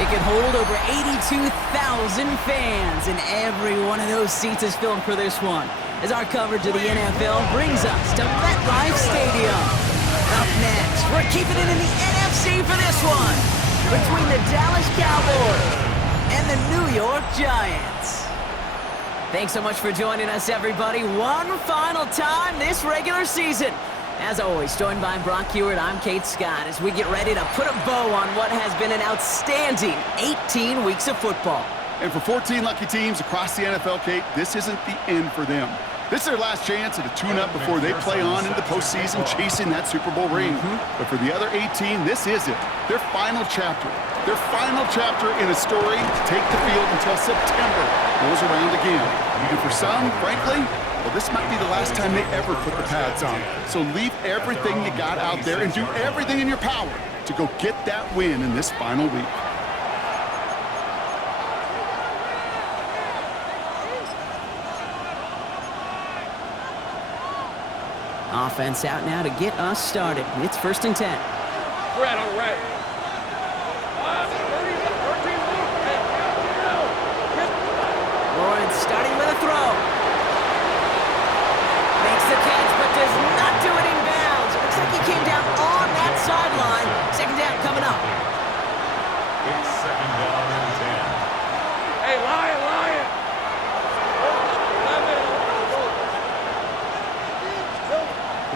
It can hold over 82,000 fans, and every one of those seats is filled for this one, as our coverage of the NFL brings us to MetLife Stadium. Up next, we're keeping it in the NFC for this one, between the Dallas Cowboys and the New York Giants. Thanks so much for joining us, everybody. One final time this regular season. As always, joined by Brock Hewitt, I'm Kate Scott, as we get ready to put a bow on what has been an outstanding 18 weeks of football. And for 14 lucky teams across the NFL, Kate, this isn't the end for them. This is their last chance at a tune-up before they play on into the postseason chasing that Super Bowl ring. But for the other 18, this is it. Their final chapter. Their final chapter in a story to take the field until September rolls around again. And for some, frankly, well, this might be the last time they ever put the pads on. So leave everything you got out there and do everything in your power to go get that win in this final week. Offense out now to get us started. It's 1st and 10. Red on red. Lawrence starting with a throw. Makes the catch, but does not do it in bounds. It looks like he came down on that sideline. 2nd down coming up. It's 2nd down and 10. Hey, Lion!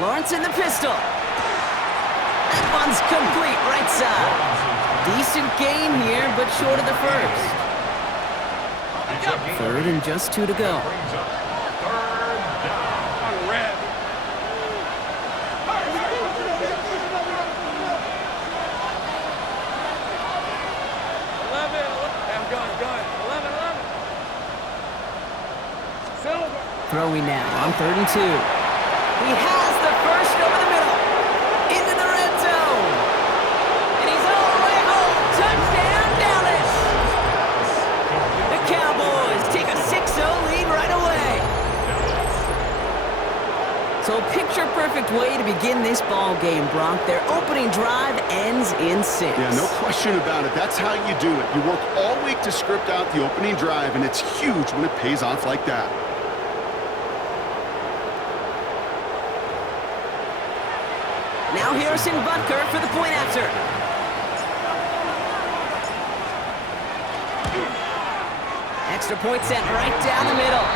Lawrence in the pistol. That one's complete, right side. Decent gain here, but short of the first. 3rd and just 2 to go. 3rd down. On red. Gun. 11. Silver. Throwing now on 3rd and 2. He has the first over the middle. Into the red zone. And he's all the way home. Touchdown, Dallas. The Cowboys take a 6-0 lead right away. So a picture-perfect way to begin this ball game, Brock. Their opening drive ends in 6. Yeah, no question about it. That's how you do it. You work all week to script out the opening drive, and it's huge when it pays off like that. Now Harrison Butker for the point after. Extra point sent right down the middle.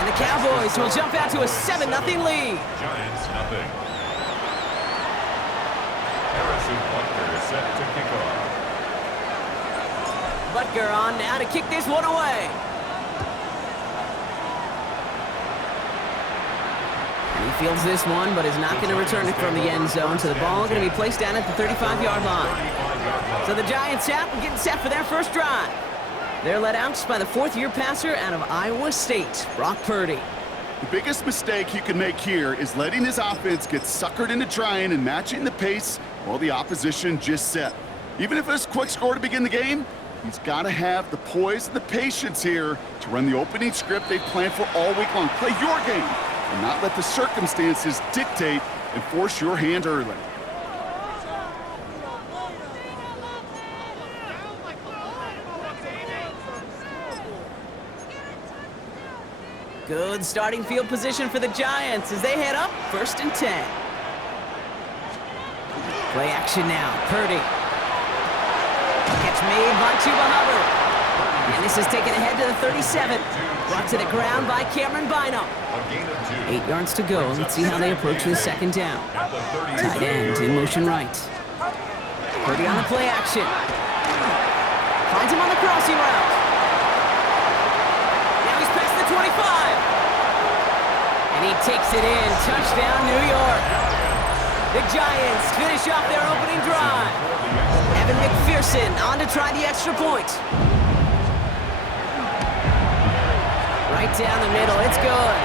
And the Cowboys will jump out to a 7-0 lead. Giants nothing. Harrison Butker is set to kick off. Butker on now to kick this one away. He fields this one, but is not going to return it from the end zone, so the ball going to be placed down at the 35-yard line. So the Giants out and getting set for their first drive. They're led out by the fourth-year passer out of Iowa State, Brock Purdy. The biggest mistake he could make here is letting his offense get suckered into trying and matching the pace while the opposition just set. Even if it's a quick score to begin the game, he's got to have the poise and the patience here to run the opening script they've planned for all week long. Play your game and not let the circumstances dictate and force your hand early. Good starting field position for the Giants as they head up 1st and 10. Play action now. Purdy. Catch made by Chuba Hubbard. And this is taken ahead to the 37. Brought to the ground by Cameron Bynum. 8 yards to go. Let's see how they approach the second down. Tight end in motion right. Purdy on the play action. Finds him on the crossing route. Now he's past the 25. And he takes it in. Touchdown, New York. The Giants finish off their opening drive. Evan McPherson on to try the extra point. Right down the middle, it's good.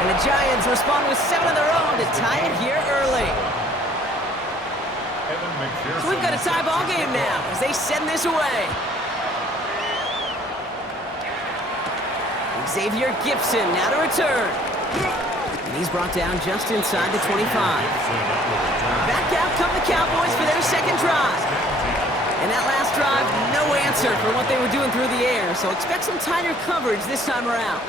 And the Giants respond with 7 of their own to tie it here early. So we've got a tie ball game now as they send this away. Xavier Gipson now to return. And he's brought down just inside the 25. Back out come the Cowboys for their second drive. And that last drive, no answer for what they were doing through the air, so expect some tighter coverage this time around.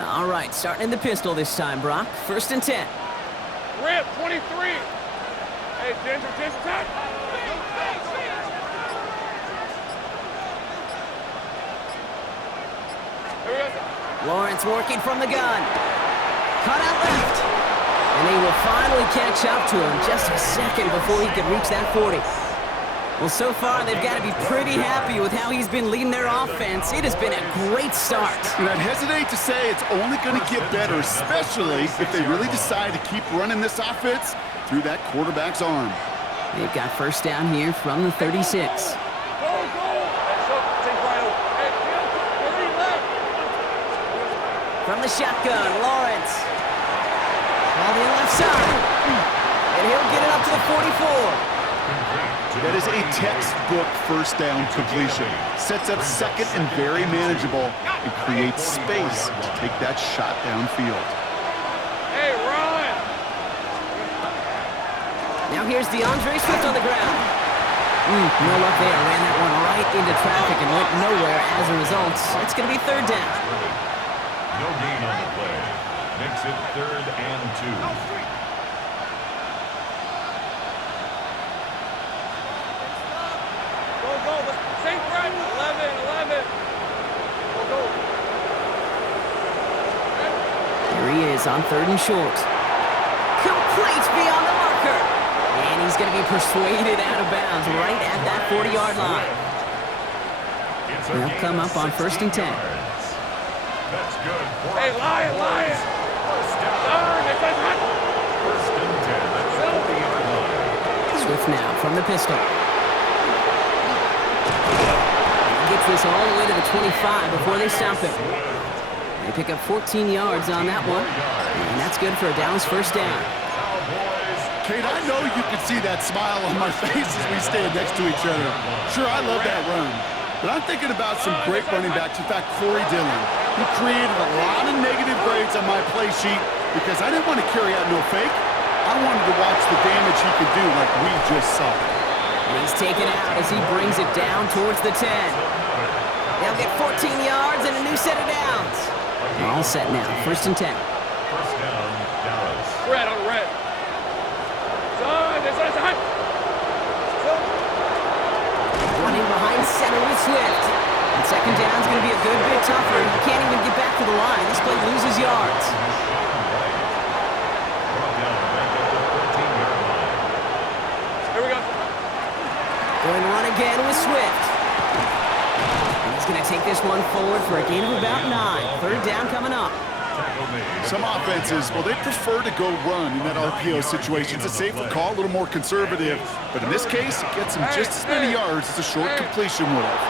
All right, starting in the pistol this time, Brock. 1st and 10. Rip, 23. Hey, Ginger, time. Lawrence working from the gun. Cut out left. And they will finally catch up to him just a second before he could reach that 40. Well, so far, they've got to be pretty happy with how he's been leading their offense. It has been a great start. And I'd hesitate to say it's only going to get better, especially if they really decide to keep running this offense through that quarterback's arm. They've got first down here from the 36. From the shotgun, Lawrence. Ball in left side. And he'll get it up to the 44. That is a textbook first down completion. Sets up second and very manageable and creates space to take that shot downfield. Hey, Ryan! Now here's DeAndre Swift on the ground. No luck there. Ran that one right into traffic and went nowhere as a result. It's going to be 3rd down. No gain on the play. Makes it 3rd and 2. St. Brett, 11. Go. Here he is on 3rd and short. Complete beyond the marker. And he's going to be persuaded out of bounds right at that 40-yard line. They'll come up on 1st and 10. That's good. Hey, Lion! First and 10. That's 40-yard line. Swift now from the pistol. Gets this all the way to the 25 before they stop him. They pick up 14 yards on that one, and that's good for a Dallas first down. Kate, I know you can see that smile on my face as we stand next to each other. Sure, I love that run, but I'm thinking about some great running backs. In fact, Corey Dillon, who created a lot of negative grades on my play sheet because I didn't want to carry out no fake. I wanted to watch the damage he could do like we just saw. And he's taken out as he brings it down towards the 10. They'll get 14 yards and a new set of downs. All set now, 1st and 10. First down, Dallas. Red on red. Running behind center with Swift. And second down's going to be a good bit tougher. He can't even get back to the line. This play loses yards. Showing run again with Swift. And he's going to take this one forward for a gain of about 9. Third down coming up. Some offenses, well, they prefer to go run in that RPO situation. It's a safer call, a little more conservative. But in this case, it gets him just as many yards as a short completion would have.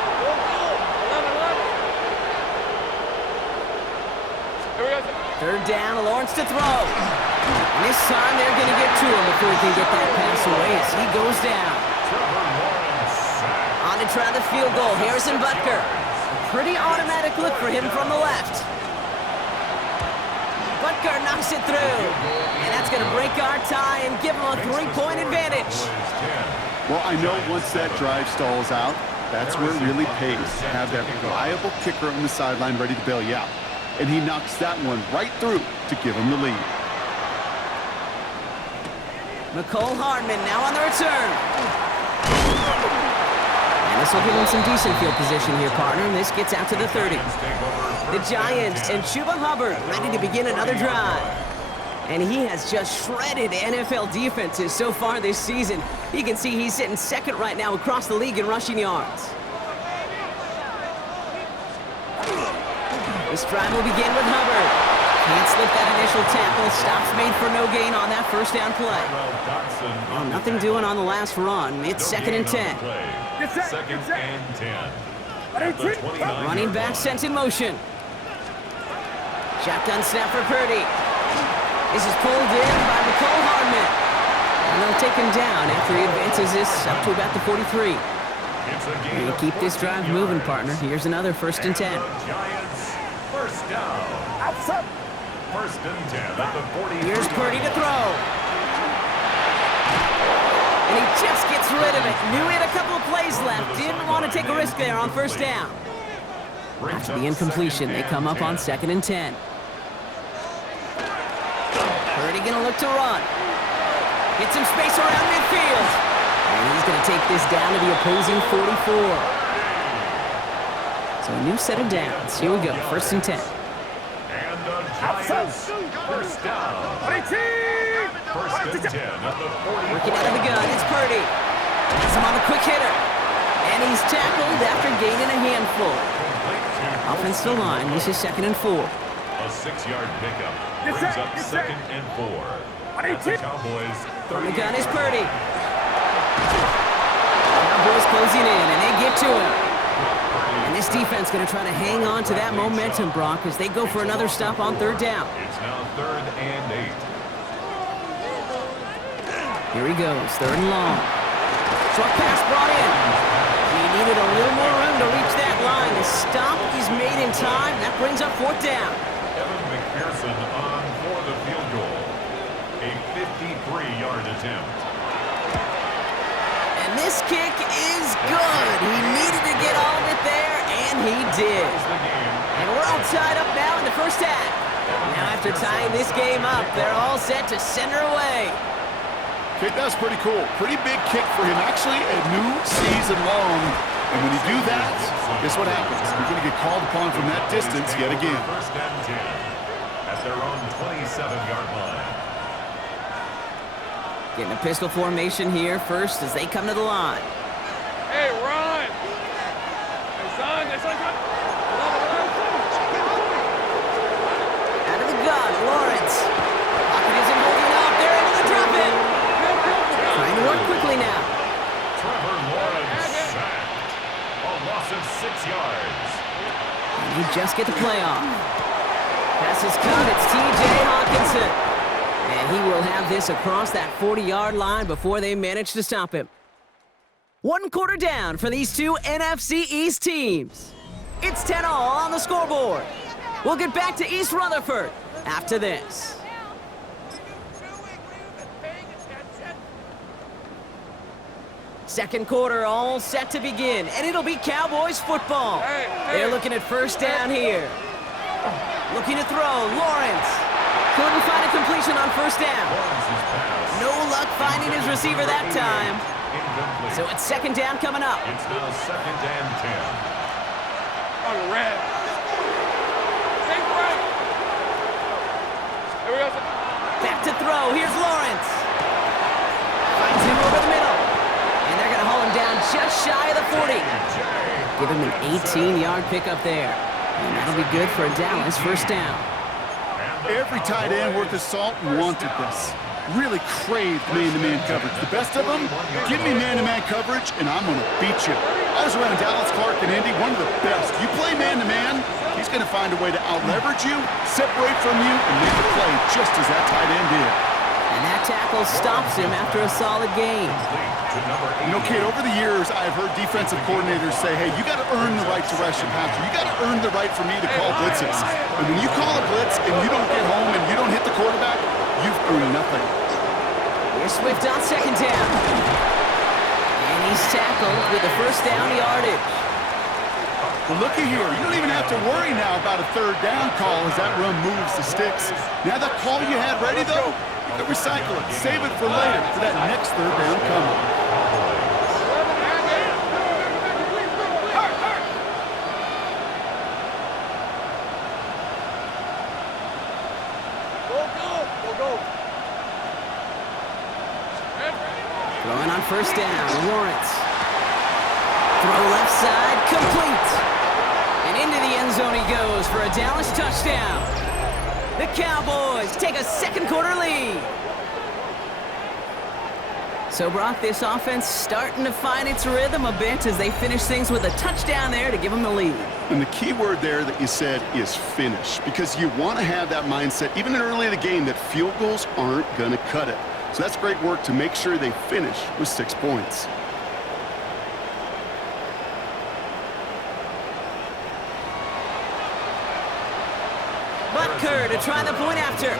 11. Third down, Lawrence to throw. And this time they're going to get to him before he can get that pass away as he goes down. On to try the field goal, Harrison Butker. A pretty automatic look for him from the left. Butker knocks it through. And that's going to break our tie and give him a 3-point advantage. Well, I know once that drive stalls out, that's where it really pays to have that reliable kicker on the sideline ready to bail you out. And he knocks that one right through to give him the lead. Mecole Hardman now on the return. And this will give him some decent field position here, partner. And this gets out to the 30. The Giants and Chuba Hubbard ready to begin another drive. And he has just shredded NFL defenses so far this season. You can see he's sitting second right now across the league in rushing yards. This drive will begin with Hubbard. Can't slip that initial tackle. Stops made for no gain on that first down play. Well, nothing doing on the last run. It's second and 10. Second and 10. Running back sent in motion. Shotgun snap for Purdy. This is pulled in by Mecole Hardman. And they'll take him down after he advances this up to about the 43. You keep this drive moving, partner. Here's another first and 10. Giants, first down. First and 10 at the 40. Here's Purdy to throw. And he just gets rid of it. Knew he had a couple of plays left. Didn't want to take a risk there on first down. After the incompletion, they come up on second and 10. Purdy going to look to run. Get some space around midfield. And he's going to take this down to the opposing 44. So a new set of downs. Here we go, first and 10. And the Giants, first down. First and 10 at the 40. Working out of the gun, it's Purdy. Has him on the quick hitter. And he's tackled after gaining a handful. Offensive line, this is second and 4. A 6-yard pickup brings up second and 4. At the Cowboys, From the gun is Purdy. Cowboys closing in, and they get to him. And this defense going to try to hang on to that momentum, Brock, as they go for another stop on third down. It's now third and 8. Here he goes, third and long. Short pass brought in. He needed a little more room to reach that line. The stop is made in time. That brings up fourth down. Evan McPherson on for the field goal. A 53-yard attempt. And this kick is good. He needed to get all of it there, and he did. And we're all tied up now in the first half. Now after tying this game up, they're all set to send her away. Okay, that's pretty cool. Pretty big kick for him. Actually, a new season long. And when you do that, guess what happens? You're going to get called upon from that distance yet again. First and 10 at their own 27-yard line. Getting a pistol formation here first as they come to the line. Hey, run! Hey, son, hey, son, son. Out of the gun, Lawrence. Pocket isn't holding up. They're able to drop it. Trying to work quickly now. Trevor Lawrence sacked. A loss of 6 yards. And you just get the play off. Pass is cut. It's T.J. Hawkinson. And he will have this across that 40-yard line before they manage to stop him. 1 quarter down for these two NFC East teams. It's 10-all on the scoreboard. We'll get back to East Rutherford after this. Second quarter all set to begin, and it'll be Cowboys football. They're looking at first down here. Looking to throw, Lawrence. Couldn't find a completion on first down. No luck finding his receiver that time. So it's second down coming up. It's now second and 10. On red. Think right. Here we go. Back to throw. Here's Lawrence. Finds him over the middle. And they're going to haul him down just shy of the 40. Give him an 18-yard pickup there. And that'll be good for a Dallas first down. Every tight end worth his salt wanted this. Really craved man-to-man coverage. The best of them, give me man-to-man coverage, and I'm going to beat you. I was around Dallas, Clark, and Indy, one of the best. You play man-to-man, he's going to find a way to out-leverage you, separate from you, and make a play just as that tight end did. And that tackle stops him after a solid gain. You know, Kate, over the years, I've heard defensive coordinators say, hey, you got to earn the right to rush your passer. You got to earn the right for me to call blitzes. And when you call a blitz and you don't get home and you don't hit the quarterback, you've earned nothing. Here's Swift on second down. And he's tackled with the first down yardage. Well, looky here. You don't even have to worry now about a third down call as that run moves the sticks. Now that call you had ready, though, you can recycle it. Save it for later for that next third down coming. Throwing on first down, Lawrence. Throw left side, complete. And into the end zone he goes for a Dallas touchdown. The Cowboys take a second quarter lead. So, Brock, this offense starting to find its rhythm a bit as they finish things with a touchdown there to give them the lead. And the key word there that you said is finish, because you want to have that mindset, even early in the game, that field goals aren't going to cut it. So that's great work to make sure they finish with 6 points. Butker to try the point after.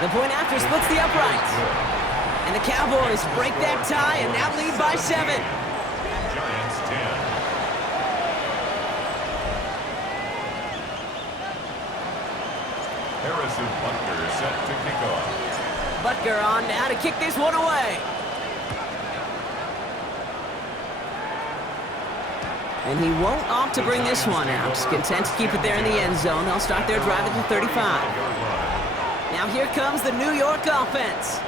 The point after splits the uprights. And the Cowboys break that tie and now lead by 7. Giants 10. Harrison Butker set to kick off. Butker on now to kick this one away. And he won't opt to bring this one out. Content to keep it there in the end zone. They'll start their drive at the 35. Now here comes the New York offense.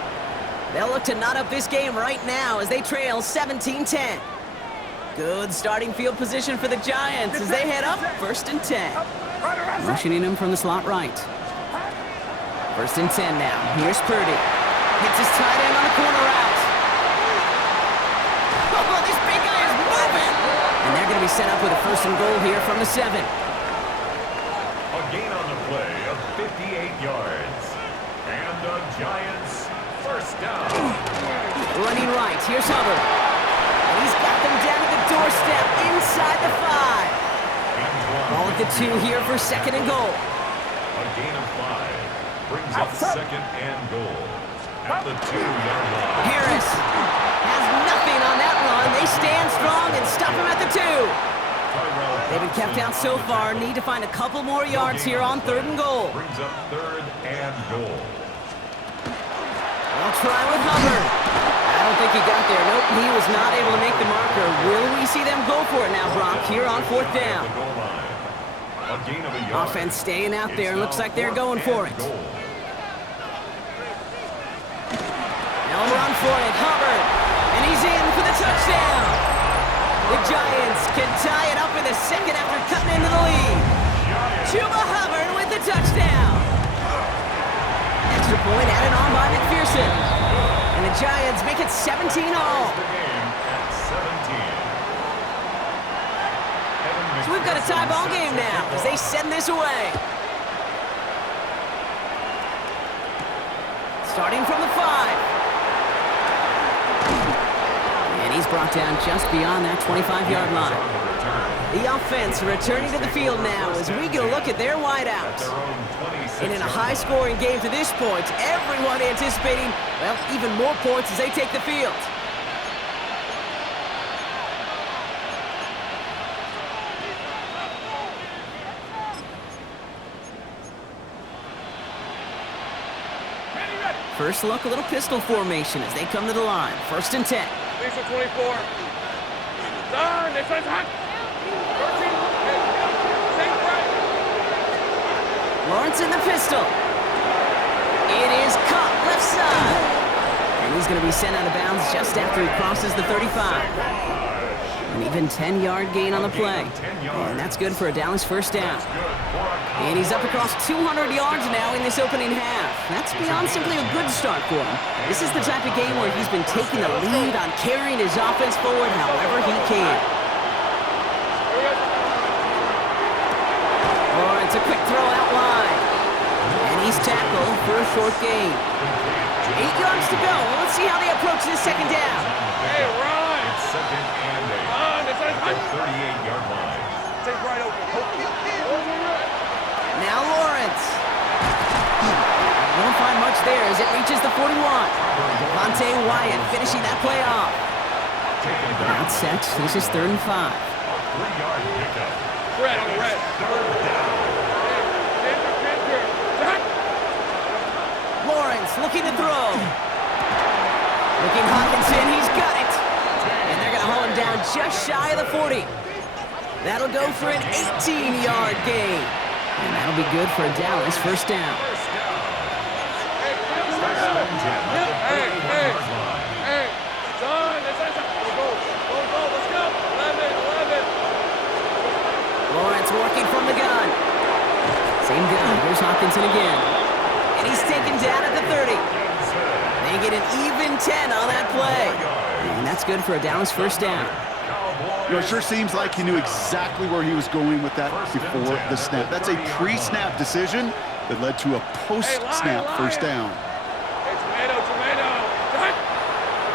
They'll look to knot up this game right now as they trail 17-10. Good starting field position for the Giants as they head up first and 10. Motioning him from the slot right. First and 10 now. Here's Purdy. Hits his tight end on the corner route. Oh, this big guy is moving! And they're going to be set up with a first and goal here from the 7. A gain on the play of 58 yards. And the Giants first down. Running right. Here's Hubbard. And he's got them down to the doorstep inside the 5. Ball at the 2 here for second and goal. A gain of 5. Brings up second and goal. At the 2-yard line. Harris has nothing on that run. They stand strong and stop him at the 2. They've been kept out so far. Need to find a couple more yards here on third and goal. Brings up third and goal. They'll try with Hubbard. I don't think he got there. Nope, he was not able to make the marker. Will we see them go for it now, Brock, here on fourth down? A gain of a yard. Offense staying out there. Looks like they're going for it. They'll run for it. Hubbard. And he's in for the touchdown. The Giants can tie it up in the second after cutting into the lead. Chuba Hubbard with the touchdown. Extra point added on by McPherson. And the Giants make it 17-all. So we've got a tie ball game now as they send this away. Starting from the 5. And he's brought down just beyond that 25-yard line. The offense returning to the field now as we get a look at their wideouts. And in a high-scoring game to this point, everyone anticipating, well, even more points as they take the field. First look, a little pistol formation as they come to the line. First and 10. Lisa 24. Turn, this one's hot. 13. Same right. Lawrence in the pistol. It is Cup left side. And he's going to be sent out of bounds just after he crosses the 35. An even 10-yard gain on the play. And that's good for a Dallas first down. And he's up across 200 yards now in this opening half. That's beyond simply a good start for him. This is the type of game where he's been taking the lead on carrying his offense forward however he can. Lawrence, a quick throw out wide. And he's tackled for a short gain. 8 yards to go. Let's see how they approach this second down. Hey, run! It's second and 8. Run! It's At the 38-yard line. Take right over. Now Lawrence. Won't find much there as it reaches the 41. Devontae Wyatt finishing that play off. Out set. This is 3rd and 5. 3-yard pickup. Red on the red. Lawrence looking to throw. Looking Hawkinson, he's got it. And they're going to haul him down just shy of the 40. That'll go for an 18-yard gain. And that'll be good for a Dallas first down. Hey, son, let's go. 11. Lawrence working from the gun. Same gun. Here's Hawkinson again. And he's taken down at the 30. They get an even 10 on that play. And that's good for a Dallas first down. You know, it sure seems like he knew exactly where he was going with that before the snap. That's a pre-snap decision that led to a post-snap first down. Hey, tomato.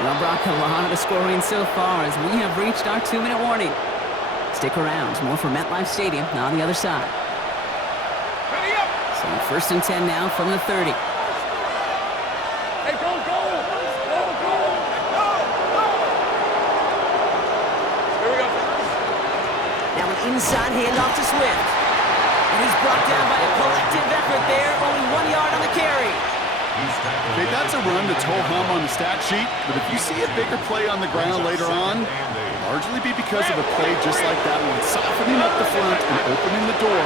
Well, Brock, a lot of scoring so far as we have reached our 2-minute warning. Stick around. More from MetLife Stadium on the other side. Ready up. So 1st and 10 now from the 30. Hey, go. Here we go. Now an inside handoff to Swift. And he's brought down by a collective effort there. Only 1 yard on the carry. Okay, that's a run that's ho-hum on the stat sheet, but if you see a bigger play on the ground later on, it'll largely be because of a play just like that one, softening up the front and opening the door,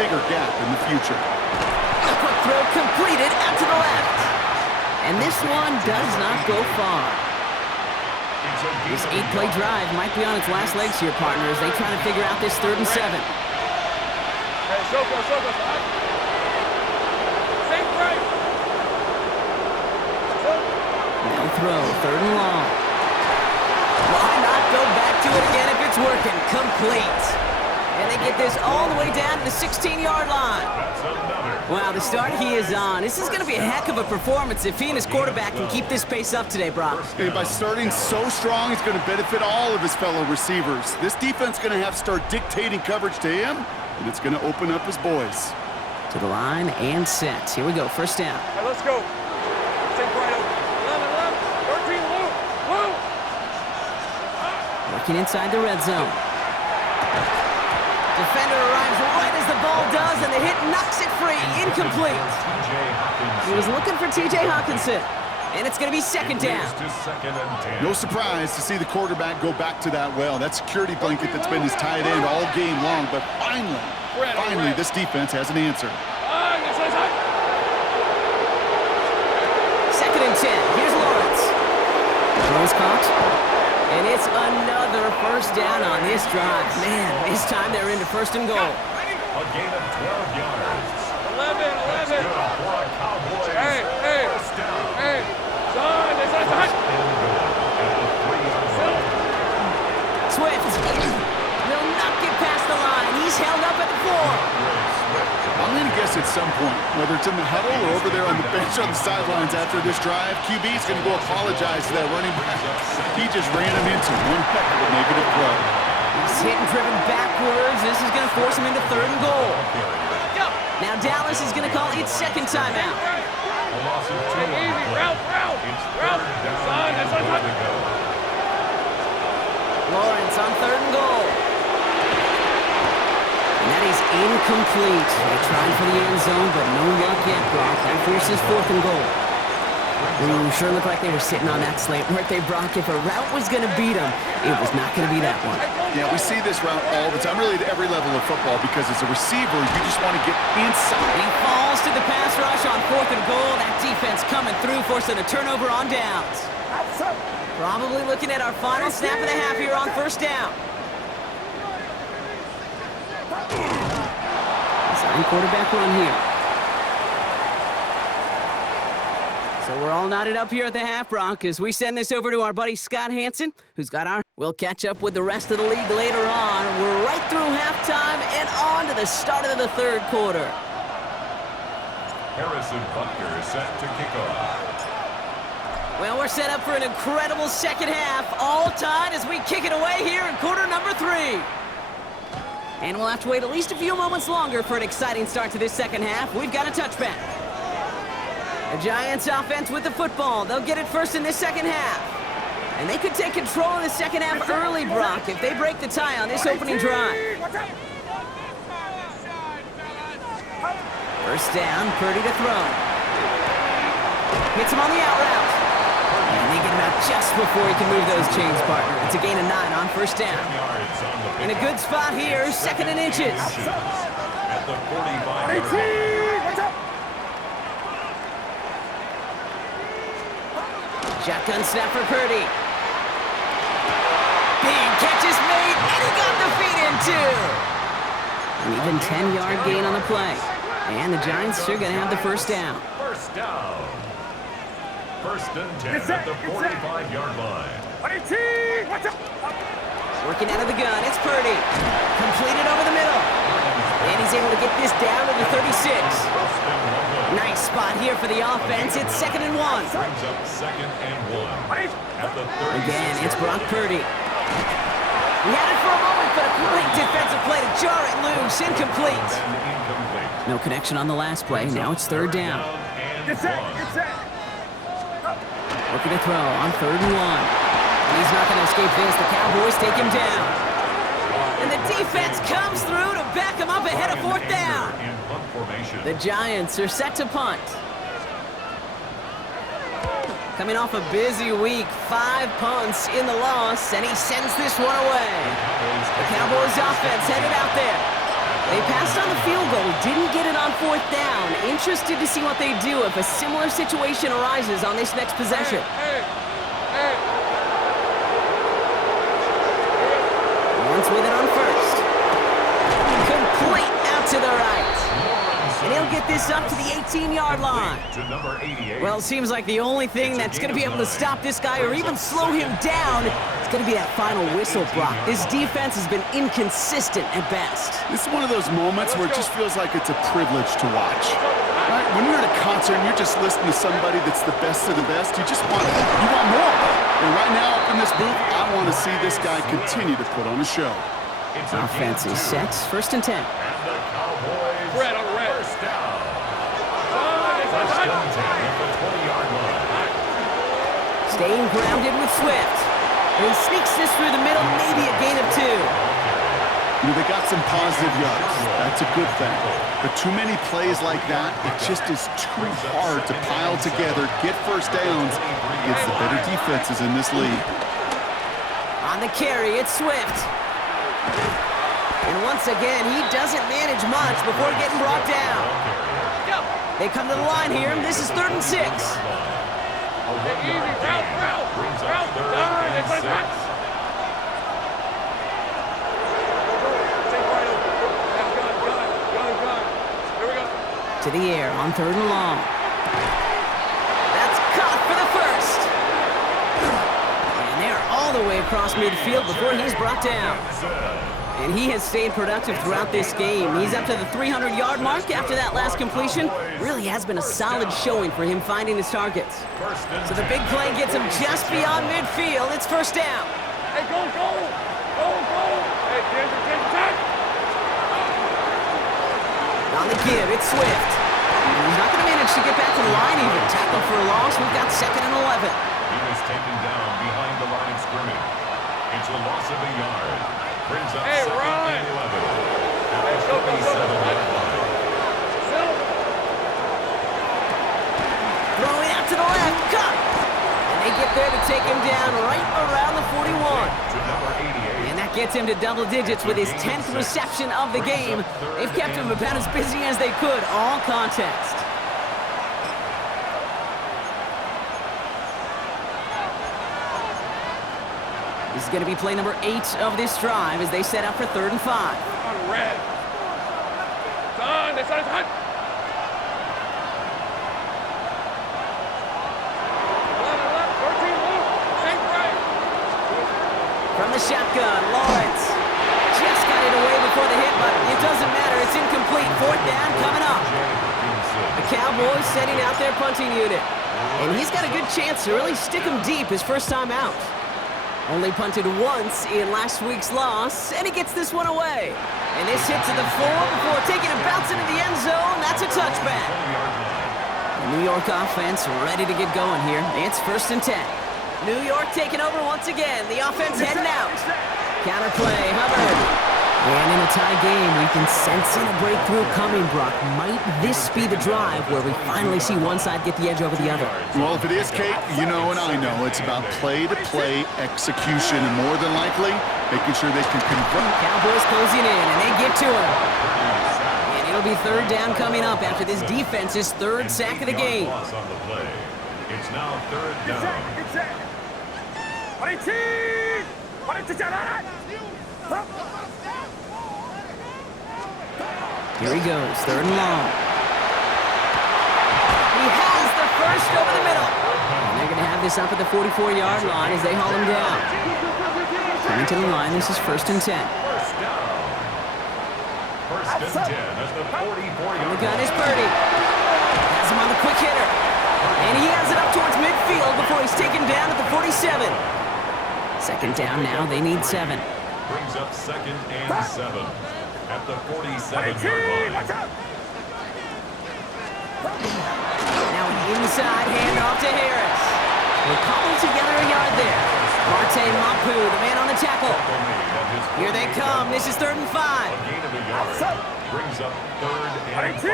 bigger gap in the future. A quick throw completed out to the left. And this one does not go far. This 8-play drive might be on its last legs here, partners. They try to figure out this 3rd and 7. Hey, Soko. Think right. Now throw, 3rd and long. Why not go back to it again if it's working? Complete. And they get this all the way down to the 16-yard line. Wow, the start he is on. This is going to be a heck of a performance if he and his quarterback can keep this pace up today, Brock. And by starting so strong, he's going to benefit all of his fellow receivers. This defense is going to have to start dictating coverage to him, and it's going to open up his boys. To the line and set. Here we go, first down. Hey, let's go. Think right over. 11. 13, Lou. Working inside the red zone. Defender arrives right as the ball does, and the hit knocks it free. Incomplete. He was looking for T.J. Hawkinson, and it's going to be 2nd down. No surprise to see the quarterback go back to that well. That security blanket that's been his tight end all game long, but finally, this defense has an answer. 2nd and 10. Here's Lawrence. Throws caught. And it's another first down on this drive. Man, this time they're into 1st and goal. A gain of 12 yards. 11. Hey, son, it's a touch. Swift will not get past the line. He's held up at the 4. I'm going to guess at some point, whether it's in the huddle or over there on the bench on the sidelines after this drive, QB is going to go apologize to that running back. He just ran him into one heck of a negative play. He's hit and driven backwards. This is going to force him into 3rd and goal. Now Dallas is going to call its 2nd timeout. Take easy. Route. Son, that's a touch. Lawrence on 3rd and goal. And that is incomplete. They tried for the end zone, but no luck yet, Brock. That forces 4th and goal. Ooh, sure looked like they were sitting on that slate, weren't they, Brock? If a route was going to beat them, it was not going to be that one. Yeah, we see this route all the time, really at every level of football, because as a receiver, you just want to get inside. He falls busted the pass rush on 4th and goal. That defense coming through, forcing a turnover on downs. Probably looking at our final snap of the half here on 1st down. Design quarterback run here. So we're all knotted up here at the half, Brock, as we send this over to our buddy Scott Hansen, who's got our... We'll catch up with the rest of the league later on. We're right through halftime and on to the start of the 3rd quarter. Harrison Butker set to kick off. Well, we're set up for an incredible 2nd half, all tied as we kick it away here in quarter number 3. And we'll have to wait at least a few moments longer for an exciting start to this 2nd half. We've got a touchback. The Giants offense with the football. They'll get it first in this 2nd half. And they could take control of the 2nd half early, Brock, if they break the tie on this opening drive. 1st down, Purdy to throw. Hits him on the out route. And they get him out just before he can move those chains, partner. It's a gain of 9 on 1st down. In a good spot here, 2nd and inches. At the 45-yard line. Shotgun snap for Purdy. Big catch is made, and he got the feet in too. An even 10-yard gain on the play. And the Giants are going to have the 1st down. 1st down. 1st and 10 at the 45-yard line. Working out of the gun, it's Purdy. Completed over the middle. And he's able to get this down to the 36. Nice spot here for the offense. It's 2nd and 1. Brings up 2nd and 1 at the 36. Again, it's Brock Purdy. He had it for a moment, but a great defensive play to jar it loose. Incomplete. Incomplete. No connection on the last play. Now it's 3rd down. Get set. Looking to throw on 3rd and 1. And he's not going to escape this. The Cowboys take him down. And the defense comes through to back him up ahead of 4th down. The Giants are set to punt. Coming off a busy week, 5 punts in the loss, and he sends this one away. The Cowboys offense headed out there. They passed on the field goal, didn't get it on 4th down. Interested to see what they do if a similar situation arises on this next possession. Once with it on 1st. Complete out to the right. And he'll get this up to the 18-yard line. Well, it seems like the only thing that's going to be able to stop this guy or even slow him down is going to be that final whistle, Brock. This defense has been inconsistent at best. This is one of those moments where it just feels like it's a privilege to watch. Right? When you're at a concert and you're just listening to somebody that's the best of the best, you want more. And right now up in this booth, I want to see this guy continue to put on a show. Offense is set. 1st and 10. And the Cowboys Red on red. 1st down. 1st and 10 at the 20-yard line. Staying grounded with Swift. He sneaks this through the middle, maybe a gain of 2. You know, they got some positive yards. That's a good thing. But too many plays like that, it just is too hard to pile together, get 1st downs against the better defenses in this league. On the carry, it's Swift. And once again, he doesn't manage much before getting brought down. They come to the line here, and this is 3rd and 6. A 1-yard gain brings up 3rd and 6. To the air on 3rd and long. That's caught for the 1st. And they're all the way across midfield before he's brought down. And he has stayed productive throughout this game. He's up to the 300-yard mark after that last completion. Really has been a solid showing for him finding his targets. So the big play gets him just beyond midfield. It's 1st down. Hey, go! Hey, change attack! On the give, it's Swift. And he's not going to manage to get back to the line even. Tackle for a loss. We've got 2nd and 11. He was taken down behind the line of scrimmage. It's a loss of a yard. Brings up 2nd and 11. At the 57-yard line. Throwing out to the left. Cut! And they get there to take him down right around the 41. To number 88. And that gets him to double digits with his 10th reception of the game. They've kept him about as busy as they could all contest. This is going to be play number 8 of this drive as they set up for 3rd and 5. On red. Son, this is hot. From the shotgun, Lawrence just got it away before the hit, but it doesn't matter. It's incomplete. 4th down coming up. The Cowboys setting out their punting unit. And he's got a good chance to really stick him deep his first time out. Only punted once in last week's loss, and he gets this one away. And this hit to the floor before taking a bounce into the end zone. That's a touchback. The New York offense ready to get going here. It's 1st and 10. New York taking over once again. The offense heading out. Counterplay, Hubbard. And in a tie game, we've been sensing a breakthrough coming, Brock. Might this be the drive where we finally see one side get the edge over the other? Well, if it is, Kate, you know and I know it's about play-to-play execution, and more than likely, making sure they can convert. Cowboys closing in, and they get to him. And it'll be 3rd down coming up after this defense's 3rd sack of the game. It's now 3rd down. Here he goes, 3rd and long. He has the first over the middle. And they're going to have this up at the 44-yard line as they haul him down. Coming to the line, this is 1st and 10. First down. 1st and 10 as the 44-yard The gun is Purdy. Has him on the quick hitter. And he has it up towards midfield before he's taken down at the 47. 2nd down now, they need 7. Brings up 2nd and 7 at the 47-yard line. Now an inside handoff to Harris. We'll cobble together a yard there. Marte Mapu, the man on the tackle. Here they come. This is 3rd and 5. Gain of a yard. Brings up 3rd and 5.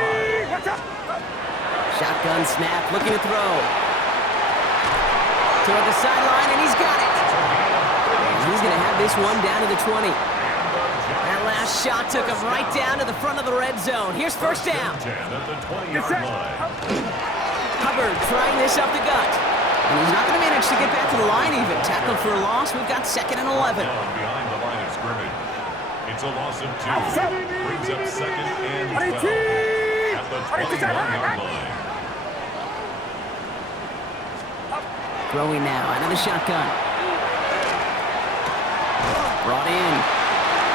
Shotgun snap, looking to throw. Toward the sideline, and he's got it. And he's going to have this one down to the 20. That last shot took him right down to the front of the red zone. Here's 1st down. At the 20-yard line. Hubbard trying this up the gut. And he's not going to manage to get back to the line even. Tackled for a loss. We've got 2nd and 11. Behind the line of scrimmage. It's a loss of 2. Brings up 2nd and 12 at the 21-yard line. Throwing now out of the shotgun. Brought in.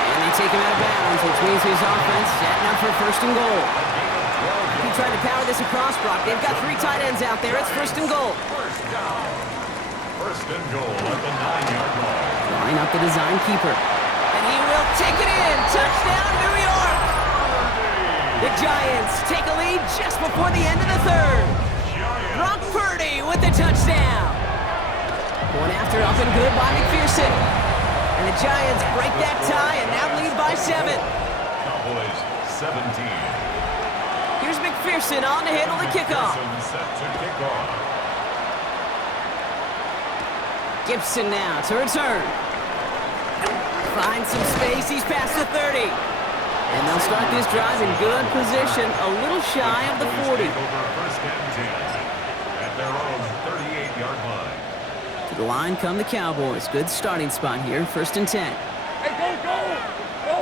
And they take him out of bounds, which means his offense setting up for 1st and goal. He tried to power this across, Brock. They've got 3 tight ends out there. It's 1st and goal. 1st and goal at the 9-yard line. Line up the design keeper. And he will take it in. Touchdown, New York. The Giants take a lead just before the end of the 3rd. Brock Purdy with the touchdown. One after up and good by McPherson. And the Giants break that tie and now lead by 7. Cowboys 17. Here's McPherson on to handle the kickoff. Set to kick off. Gibson now to return. Finds some space. He's past the 30. And they'll start this drive in good position, a little shy of the 40. Over 1st and 10 at their own 38-yard line. To the line come the Cowboys. Good starting spot here, 1st and 10. Hey, go! Go!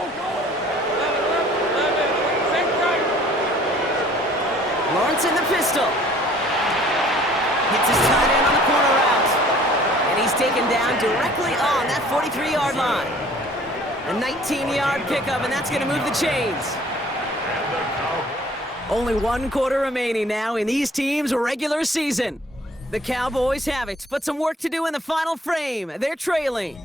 11. Same right. Lawrence in the pistol. Hits his tight end on the corner route. And he's taken down directly on that 43-yard line. A 19-yard pickup, and that's going to move the chains. Only 1 quarter remaining now in these teams' regular season. The Cowboys have it, but some work to do in the final frame. They're trailing.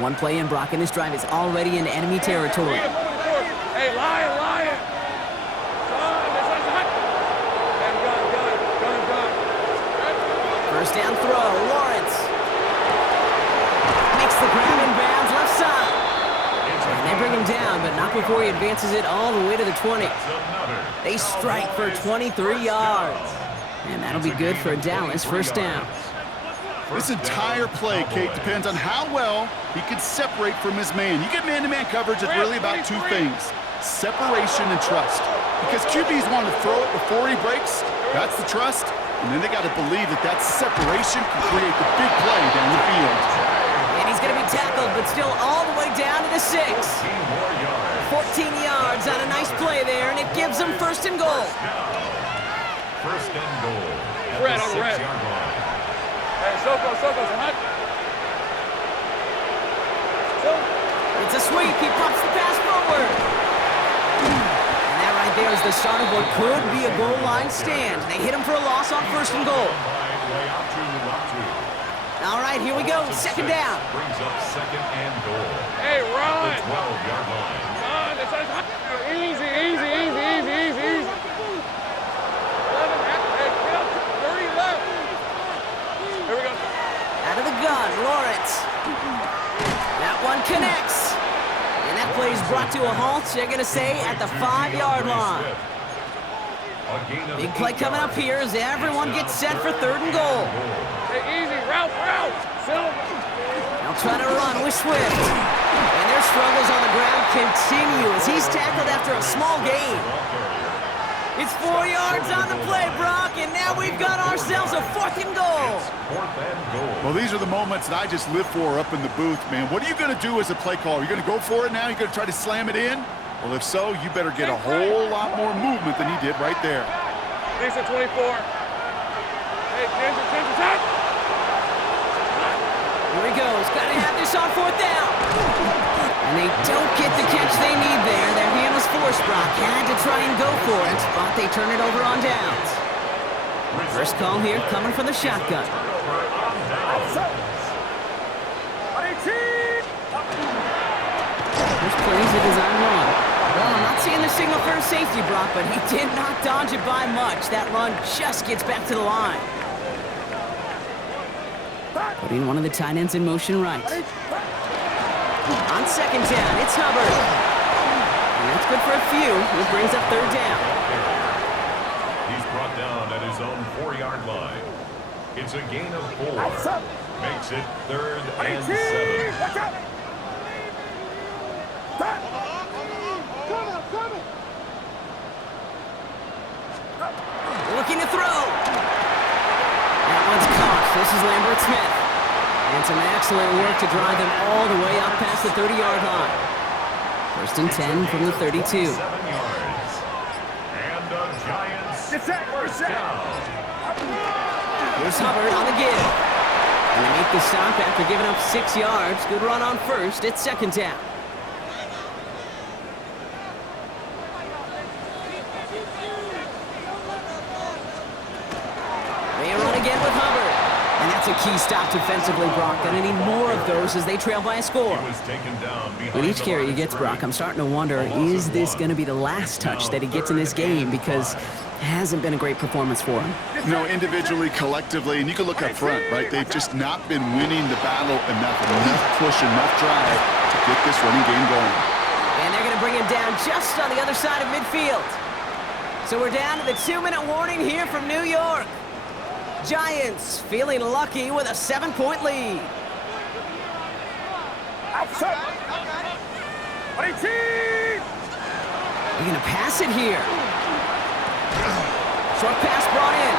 One play in, Brock, and this drive is already in enemy territory. Hey, lion! First down throw, Lawrence. Makes the grab in bounds left side. And they bring him down, but not before he advances it all the way to the 20. They strike for 23 yards. And that'll be good for a Dallas first down. This entire play, Kate, depends on how well he can separate from his man. You get man-to-man coverage, it's really about two things: separation and trust. Because QBs want to throw it before he breaks, that's the trust, and then they got to believe that that separation can create the big play down the field. And he's going to be tackled, but still all the way down to the 6. 14 yards on a nice play there, and it gives them first and goal. First and goal. Red on red. Hey, Soko's hot. It's a sweep. He pumps the pass forward. And that right there is the start of what could be a goal line stand. They hit him for a loss on first and goal. All right, here we go. Second down. Brings up second and goal. Hey, run. The 12-yard line. Run. It's hot. Easy. 11. Hey, 30 left. Here we go. Out of the gun, Lawrence. That one connects. And that play is brought to a halt, they're going to say, at the 5-yard line. Big play coming up here as everyone gets set for third and goal. Hey, easy. Route. They'll try to run with Swift. And their struggles on the ground continue as he's tackled after a small gain. It's 4 yards on the play, Brock, and now we've got ourselves a fourth and goal. Well, these are the moments that I just live for up in the booth, man. What are you going to do as a play caller? You're going to go for it now? You're going to try to slam it in? Well, if so, you better get a whole lot more movement than he did right there. Decent 24. Hey, Ginger, top. Here he goes. Got to have this on fourth down. And they don't get the catch they need there. Their hand was forced, Brock. Had to try and go for it, but they turn it over on downs. First call here coming from the shotgun. First plays a design run. Well, I'm not seeing the signal for a safety, Brock, but he did not dodge it by much. That run just gets back to the line. Putting one of the tight ends in motion right. On second down, it's Hubbard. And that's good for a few. It brings up third down. He's brought down at his own 4-yard line. It's a gain of 4. Makes it third and 7. Looking to throw. That one's caught. This is Lambert Smith. And some excellent work to drive them all the way up past the 30-yard line. First and 10 from the 32. 7 yards. And the Giants first down. Here's Hubbard on the give. And they make the stop after giving up 6 yards. Good run on first. It's second down. They run again with Hubbard. And that's a key stop defensively, Brock. Gonna need more of those as they trail by a score. He was taken down behind With each the carry he line gets, of Brock, I'm starting to wonder, is this going to be the last touch that he gets in this game? Because it hasn't been a great performance for him. No, individually, collectively, and you can look up front, right? They've just not been winning the battle enough push, enough drive to get this running game going. And they're going to bring him down just on the other side of midfield. So we're down to the 2-minute warning here from New York. Giants feeling lucky with a 7-point lead. They're going to pass it here. Short pass brought in.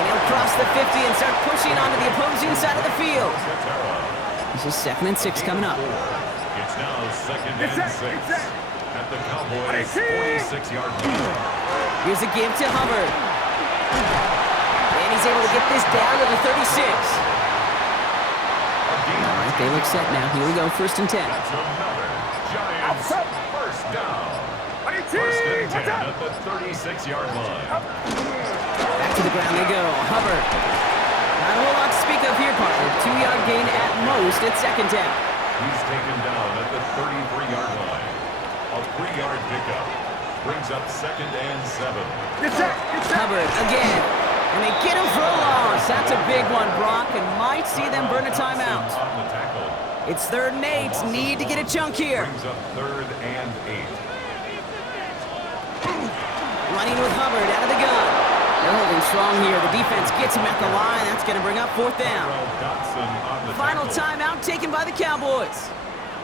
And he'll cross the 50 and start pushing onto the opposing side of the field. This is 2nd and 6 coming up. It's now 2nd and 6 at the Cowboys' 46-yard line. Here's a give to Hubbard. And he's able to get this down to the 36. All right, they look set now. Here we go, 1st and 10. That's another Giants first down. First and 10 at the 36-yard line. Back to the ground they go. Hubbard. Not a whole lot to speak of here, partner. 2-yard gain at most at second down. He's taken down at the 33-yard line. A 3-yard pickup brings up 2nd and 7. Hubbard again. And they get him for a loss. That's a big one, Brock, and might see them burn a timeout. On the tackle. It's 3rd and 8. Need to get a chunk here. Brings up 3rd and 8. Running with Hubbard out of the gun. They're holding strong here. The defense gets him at the line. That's going to bring up 4th down. Final timeout taken by the Cowboys.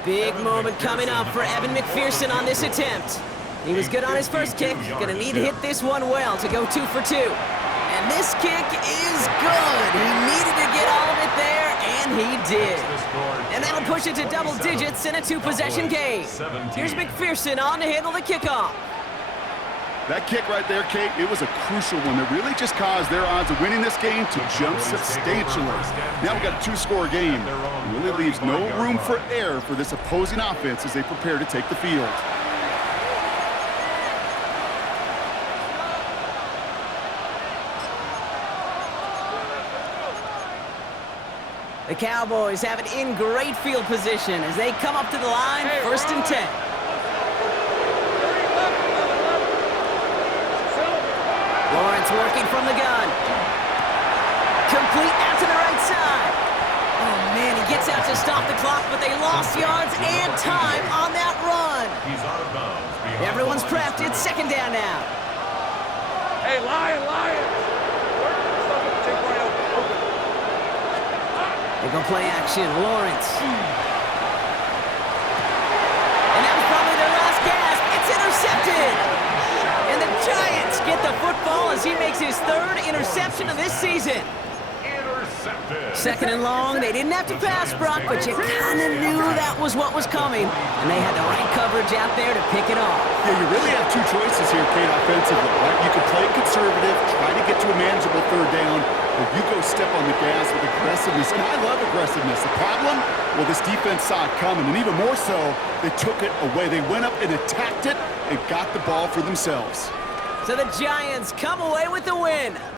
Big moment coming up for Evan McPherson on this attempt. He was good on his first kick. Going to need to hit this one well to go 2 for 2. And this kick is good. He needed to get all of it there, and he did. And that'll push it to double digits in a 2-possession game. Here's McPherson on to handle the kickoff. That kick right there, Kate, it was a crucial one that really just caused their odds of winning this game to jump substantially. Now we've got a 2-score game. It really leaves no room for error for this opposing offense as they prepare to take the field. The Cowboys have it in great field position as they come up to the line, 1st and 10. Lawrence working from the gun. Complete out to the right side. Oh, man, he gets out to stop the clock, but they lost yards and time on that run. He's out of bounds. Everyone's prepped. It's 2nd down now. Hey, Lion! Take right open. They go play action. Lawrence. And that was probably their last gasp. It's intercepted. And the Giants get the football as he makes his 3rd interception of this season. Intercepted. 2nd and long. They didn't have to pass, Brock, but you kind of knew that was what was coming. And they had the right coverage out there to pick it off. Yeah, you really have 2 choices here, Kate, offensively, right? You can play conservative, try to get to a manageable 3rd down, or you go step on the gas with aggressiveness. And I love aggressiveness. The problem? Well, this defense saw it coming, and even more so, they took it away. They went up and attacked it and got the ball for themselves. So the Giants come away with the win.